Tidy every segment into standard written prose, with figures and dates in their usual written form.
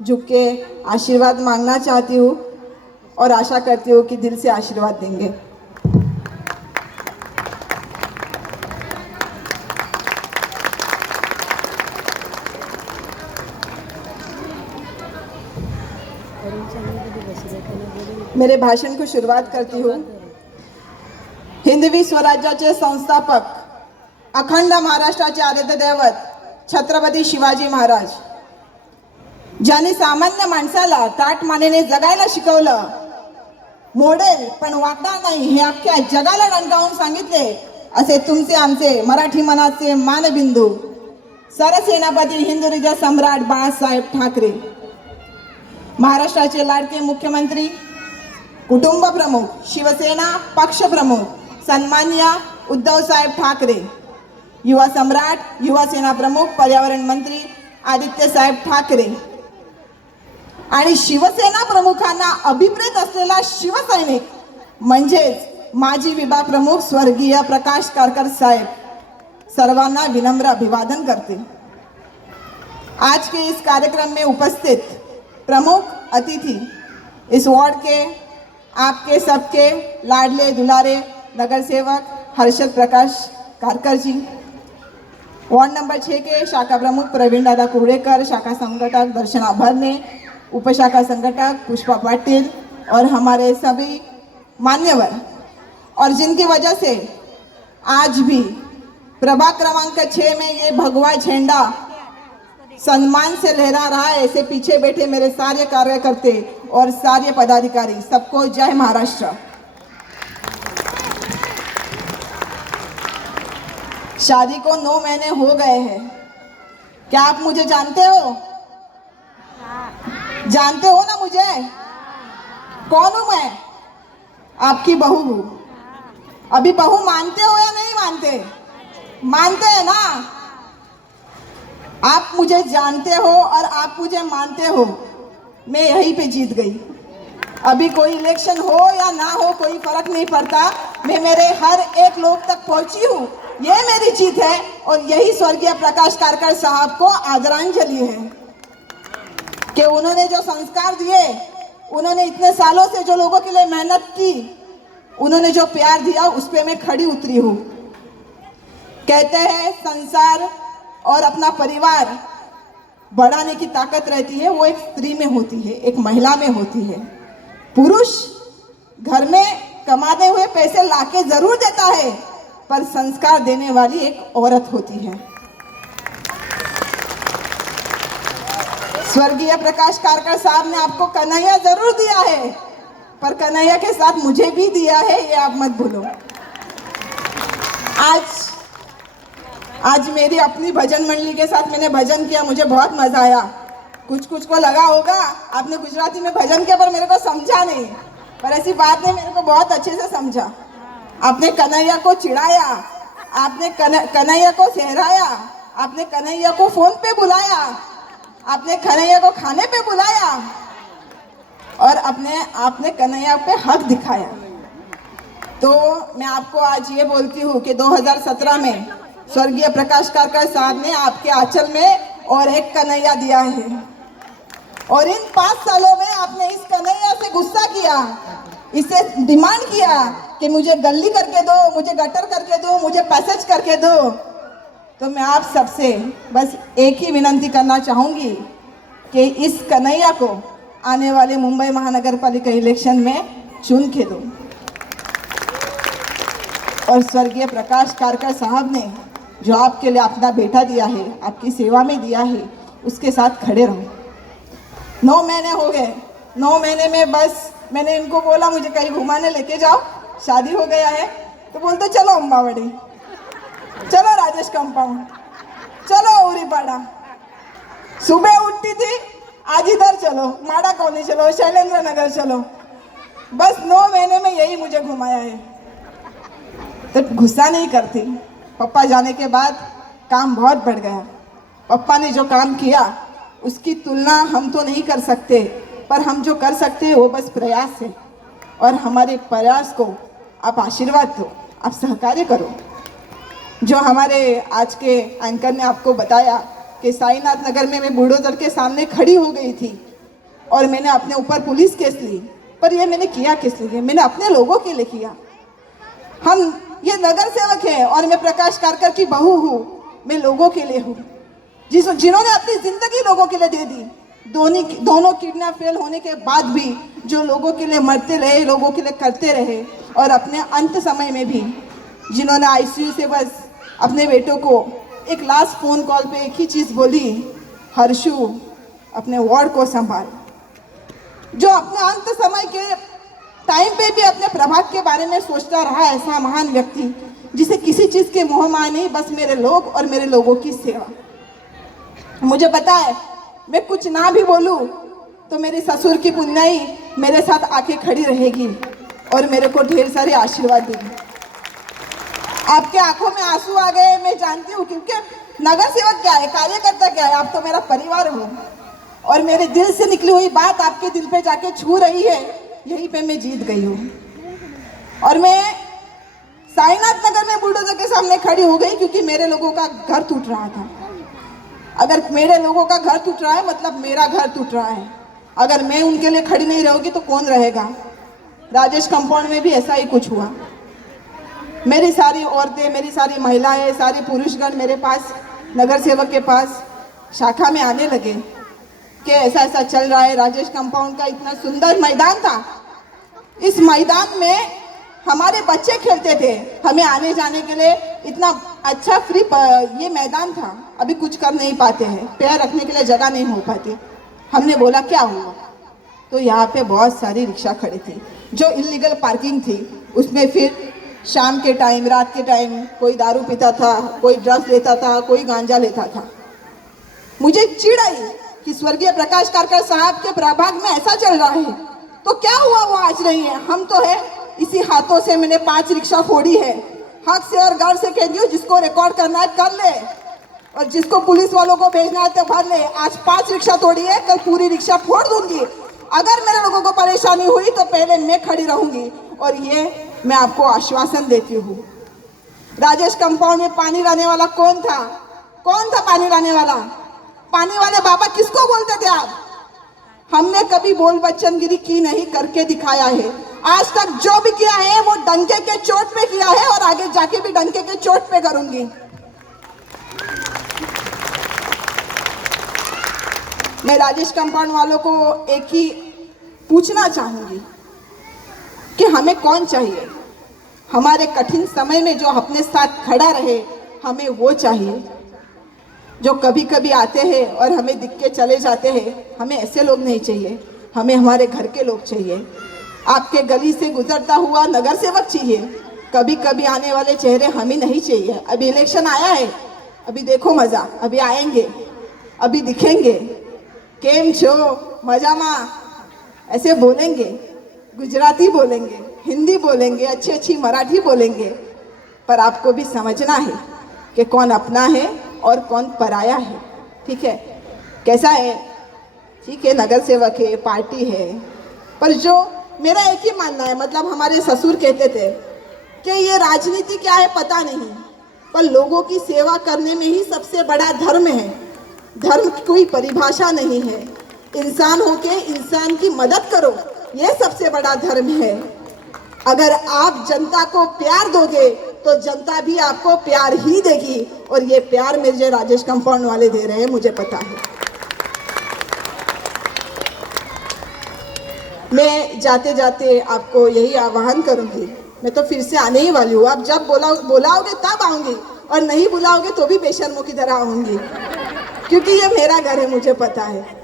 झुक के आशीर्वाद मांगना चाहती हूँ और आशा करती हूँ कि दिल से आशीर्वाद देंगे। मेरे भाषण को शुरुआत करती हूँ। हिंदवी स्वराज्याचे संस्थापक, अखंड महाराष्ट्राचे आराध्य दैवत छत्रपती शिवाजी महाराज, ज्यांनी सामान्य माणसाला ताठ मानेने जगायला शिकवलं, मॉडेल पण वाकडा नाही हे अख्ख्या जगाला रंगावून सांगितले, असे तुमचे आमचे मराठी मनाचे मानबिंदू सरसेनापती हिंदुराजा सम्राट बाळासाहेब ठाकरे, महाराष्ट्राचे लाडके मुख्यमंत्री, कुटुंब प्रमुख, शिवसेना पक्ष प्रमुख सन्माननीय उद्धव साहेब ठाकरे, युवा सम्राट, युवा सेना प्रमुख, पर्यावरण मंत्री आदित्य साहेब ठाकरे आणि शिवसेना प्रमुखांना अभिप्रेत असलेला शिवसैनिक म्हणजेच माजी विभाग प्रमुख स्वर्गीय प्रकाश कारकर साहेब, सर्वांना विनम्र अभिवादन करते। आज के इस कार्यक्रम में उपस्थित प्रमुख अतिथि, इस वार्ड के आपके सबके लाडले दुलारे नगर सेवक हर्षद प्रकाश कारकर जी, वार्ड नंबर 6 के शाखा प्रमुख प्रवीण दादा कुहड़ेकर, शाखा संगठक दर्शना भरने, उपशाखा संगठक पुष्पा पाटिल और हमारे सभी मान्यवर, और जिनकी वजह से आज भी प्रभाग क्रमांक 6 में ये भगवा झंडा सम्मान से लहरा रहा है, ऐसे पीछे बैठे मेरे सारे कार्यकर्ते और सारे पदाधिकारी, सबको जय महाराष्ट्र। शादी को 9 महीने हो गए हैं। क्या आप मुझे जानते हो? जानते हो ना मुझे? कौन हूं मैं? आपकी बहू हूं। अभी बहू मानते हो या नहीं मानते? मानते हैं ना? आप मुझे जानते हो और आप मुझे मानते हो, मैं यहीं पे जीत गई। अभी कोई इलेक्शन हो या ना हो कोई फर्क नहीं पड़ता, मैं मेरे हर एक लोग तक पहुंची हूँ, ये मेरी जीत है। और यही स्वर्गीय प्रकाश कारकर साहब को आदरांजलि है कि उन्होंने जो संस्कार दिए, उन्होंने इतने सालों से जो लोगों के लिए मेहनत की, उन्होंने जो प्यार दिया, उस पर मैं खड़ी उतरी हूँ। कहते हैं संसार और अपना परिवार बढ़ाने की ताकत रहती है वो एक स्त्री में होती है, एक महिला में होती है। पुरुष घर में कमाते हुए पैसे लाके जरूर देता है, पर संस्कार देने वाली एक औरत होती है। स्वर्गीय प्रकाश कारकर साहब ने आपको कन्हैया जरूर दिया है, पर कन्हैया के साथ मुझे भी दिया है, ये आप मत भूलो। आज मेरी अपनी भजन मंडली के साथ मैंने भजन किया, मुझे बहुत मजा आया। कुछ को लगा होगा आपने गुजराती में भजन किया पर मेरे को समझा नहीं, पर ऐसी बात नहीं, मेरे को बहुत अच्छे से समझा। आपने कन्हैया को चिढ़ाया, आपने कन्हैया को सहराया, आपने कन्हैया को फोन पे बुलाया, आपने कन्हैया को खाने पे बुलाया और आपने कन्हैया पे हक दिखाया। तो मैं आपको आज ये बोलती हूँ कि 2017 में स्वर्गीय प्रकाश कारकर साहब ने आपके आंचल में और एक कन्हैया दिया है, और इन 5 सालों में आपने इस कन्हैया से गुस्सा किया, इससे डिमांड किया कि मुझे गली करके दो, मुझे गटर करके दो, मुझे पैसेज करके दो। तो मैं आप सबसे बस एक ही विनंती करना चाहूँगी कि इस कन्हैया को आने वाले मुंबई महानगर पालिका इलेक्शन में चुन के दो, और स्वर्गीय प्रकाश कारकर साहब ने जो आपके लिए अपना बेटा दिया है, आपकी सेवा में दिया है, उसके साथ खड़े रहो। 9 महीने हो गए, 9 महीने में बस मैंने इनको बोला मुझे कहीं घुमाने लेके जाओ, शादी हो गया है, तो बोलते चलो अम्बावड़ी, चलो राजेश कंपाउंड, चलो उरीपाड़ा। सुबह उठती थी, आज इधर चलो, माड़ा कॉलोनी चलो, शैलेंद्र नगर चलो, बस 9 महीने में यही मुझे घुमाया है। तो गुस्सा नहीं करती। पप्पा जाने के बाद काम बहुत बढ़ गया। पप्पा ने जो काम किया उसकी तुलना हम तो नहीं कर सकते, पर हम जो कर सकते हैं वो बस प्रयास है, और हमारे प्रयास को आप आशीर्वाद दो, आप सहकार्य करो। जो हमारे आज के एंकर ने आपको बताया कि साईनाथ नगर में मैं बुलडोजर के सामने खड़ी हो गई थी और मैंने अपने ऊपर पुलिस केस ली, पर ये मैंने किया किस लिए? मैंने अपने लोगों के लिए किया। हम ये नगर सेवक हैं और मैं प्रकाश कारकर की बहू हूँ, मैं लोगों के लिए हूँ, जिन्होंने अपनी जिंदगी लोगों के लिए दे दी। दोनों किडनैप फेल होने के बाद भी जो लोगों के लिए मरते रहे, लोगों के लिए करते रहे, और अपने अंत समय में भी जिन्होंने आईसीयू से बस अपने बेटों को एक लास्ट फोन कॉल पे एक ही चीज़ बोली, हर्षु अपने वार्ड को संभाल। जो अपने अंत समय के टाइम पे भी अपने प्रभाग के बारे में सोचता रहा, ऐसा महान व्यक्ति जिसे किसी चीज़ के मोह माया नहीं, बस मेरे लोग और मेरे लोगों की सेवा। मुझे पता है मैं कुछ ना भी बोलूं तो मेरे ससुर की पुण्याई मेरे साथ आके खड़ी रहेगी और मेरे को ढेर सारे आशीर्वाद देगी। आपके आंखों में आंसू आ गए, मैं जानती हूँ, क्योंकि नगर सेवक क्या है, कार्यकर्ता क्या है, आप तो मेरा परिवार हो और मेरे दिल से निकली हुई बात आपके दिल पे जाके छू रही है, यहीं पे मैं जीत गई हूँ। और मैं साईनाथ नगर में बुलडोजर के सामने खड़ी हो गई क्योंकि मेरे लोगों का घर टूट रहा था। अगर मेरे लोगों का घर टूट रहा है मतलब मेरा घर टूट रहा है। अगर मैं उनके लिए खड़ी नहीं रहूंगी तो कौन रहेगा? राजेश कंपाउंड में भी ऐसा ही कुछ हुआ। मेरी सारी औरतें, मेरी सारी महिलाएं, सारे पुरुषगण मेरे पास, नगर सेवक के पास शाखा में आने लगे कि ऐसा ऐसा चल रहा है। राजेश कंपाउंड का इतना सुंदर मैदान था, इस मैदान में हमारे बच्चे खेलते थे, हमें आने जाने के लिए इतना अच्छा फ्री ये मैदान था, अभी कुछ कर नहीं पाते हैं, पैर रखने के लिए जगह नहीं हो पाती। हमने बोला क्या हुआ? तो यहाँ पे बहुत सारी रिक्शा खड़ी थी, जो इलीगल पार्किंग थी। उसमें फिर शाम के टाइम, रात के टाइम कोई दारू पीता था, कोई ड्रग्स लेता था, कोई गांजा लेता था। मुझे चिढ़ आई कि स्वर्गीय प्रकाश कारकर साहब के प्रभाग में ऐसा चल रहा है तो क्या हुआ वो आज नहीं है? हम तो है, इसी हाथों से मैंने 5 रिक्शा फोड़ी है। हक से और गर्व से कह दियो, जिसको रिकॉर्ड करना है कर ले और जिसको पुलिस वालों को भेजना है तो भर ले। आज 5 रिक्शा तोड़ी है, कल पूरी रिक्शा फोड़ दूंगी। अगर मेरे लोगों को परेशानी हुई तो पहले मैं खड़ी रहूंगी और ये मैं आपको आश्वासन देती हूँ। राजेश कंपाउंड में पानी लाने वाला कौन था? कौन था पानी लाने वाला? पानी वाले बाबा किसको बोलते थे आप? हमने कभी बोल बच्चनगिरी की नहीं, करके दिखाया है। आज तक जो भी किया है वो डंके के चोट पे किया है और आगे जाके भी डंके के चोट पे करूंगी। मैं राजेश कंपाउंड वालों को एक ही पूछना चाहूंगी कि हमें कौन चाहिए? हमारे कठिन समय में जो अपने साथ खड़ा रहे, हमें वो चाहिए। जो कभी कभी आते हैं और हमें दिख के चले जाते हैं, हमें ऐसे लोग नहीं चाहिए, हमें हमारे घर के लोग चाहिए। आपके गली से गुजरता हुआ नगर सेवक चाहिए, कभी कभी आने वाले चेहरे हमें नहीं चाहिए। अभी इलेक्शन आया है, अभी देखो मज़ा, अभी आएंगे, अभी दिखेंगे, केम छो, मजा माँ, ऐसे बोलेंगे, गुजराती बोलेंगे, हिंदी बोलेंगे, अच्छी अच्छी मराठी बोलेंगे, पर आपको भी समझना है कि कौन अपना है और कौन पराया है। ठीक है, कैसा है? ठीक है, नगर सेवक है, पार्टी है, पर जो मेरा एक ही मानना है, मतलब हमारे ससुर कहते थे कि ये राजनीति क्या है पता नहीं, पर लोगों की सेवा करने में ही सबसे बड़ा धर्म है। धर्म की कोई परिभाषा नहीं है, इंसान होके इंसान की मदद करो, ये सबसे बड़ा धर्म है। अगर आप जनता को प्यार दोगे तो जनता भी आपको प्यार ही देगी, और ये प्यार मुझे राजेश कंपाउंड वाले दे रहे हैं, मुझे पता है। मैं जाते जाते आपको यही आह्वान करूंगी, मैं तो फिर से आने ही वाली हूँ। आप जब बुलाओगे तब आऊंगी, और नहीं बुलाओगे तो भी बेशर्मों की तरह आऊंगी, क्योंकि ये मेरा घर है, मुझे पता है।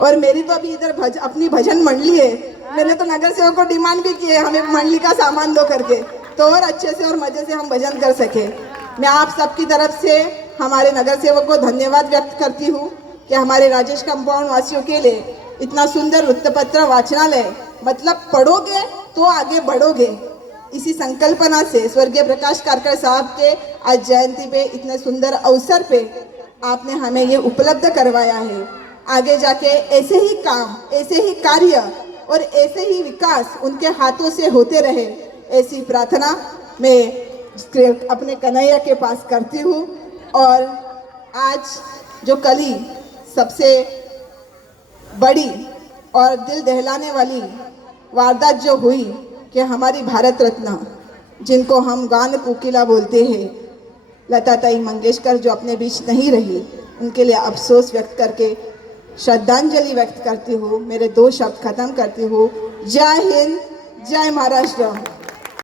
और मेरी तो अभी इधर अपनी भजन मंडली है, मैंने तो नगर सेवक को डिमांड भी की है हमें मंडली का सामान दो करके, तो और अच्छे से और मजे से हम भजन कर सके। मैं आप सबकी तरफ से हमारे नगर सेवक को धन्यवाद व्यक्त करती हूँ कि हमारे राजेश कंपाउंड वासियों के लिए इतना सुंदर वृत्तपत्र वाचनालय, मतलब पढ़ोगे तो आगे बढ़ोगे, इसी संकल्पना से स्वर्गीय प्रकाश कारकर साहब के आज जयंती पे, इतने सुंदर अवसर पे आपने हमें ये उपलब्ध करवाया है। आगे जाके ऐसे ही काम, ऐसे ही कार्य और ऐसे ही विकास उनके हाथों से होते रहे, ऐसी प्रार्थना मैं अपने कन्हैया के पास करती हूँ। और आज जो कल ही सबसे बड़ी और दिल दहलाने वाली वारदात जो हुई कि हमारी भारत रत्न, जिनको हम गान कोकिला बोलते हैं, लता ताई मंगेशकर जो अपने बीच नहीं रही, उनके लिए अफसोस व्यक्त करके श्रद्धांजलि व्यक्त करती हूँ। मेरे 2 शब्द खत्म करती हूँ। जय हिंद, जय महाराष्ट्र।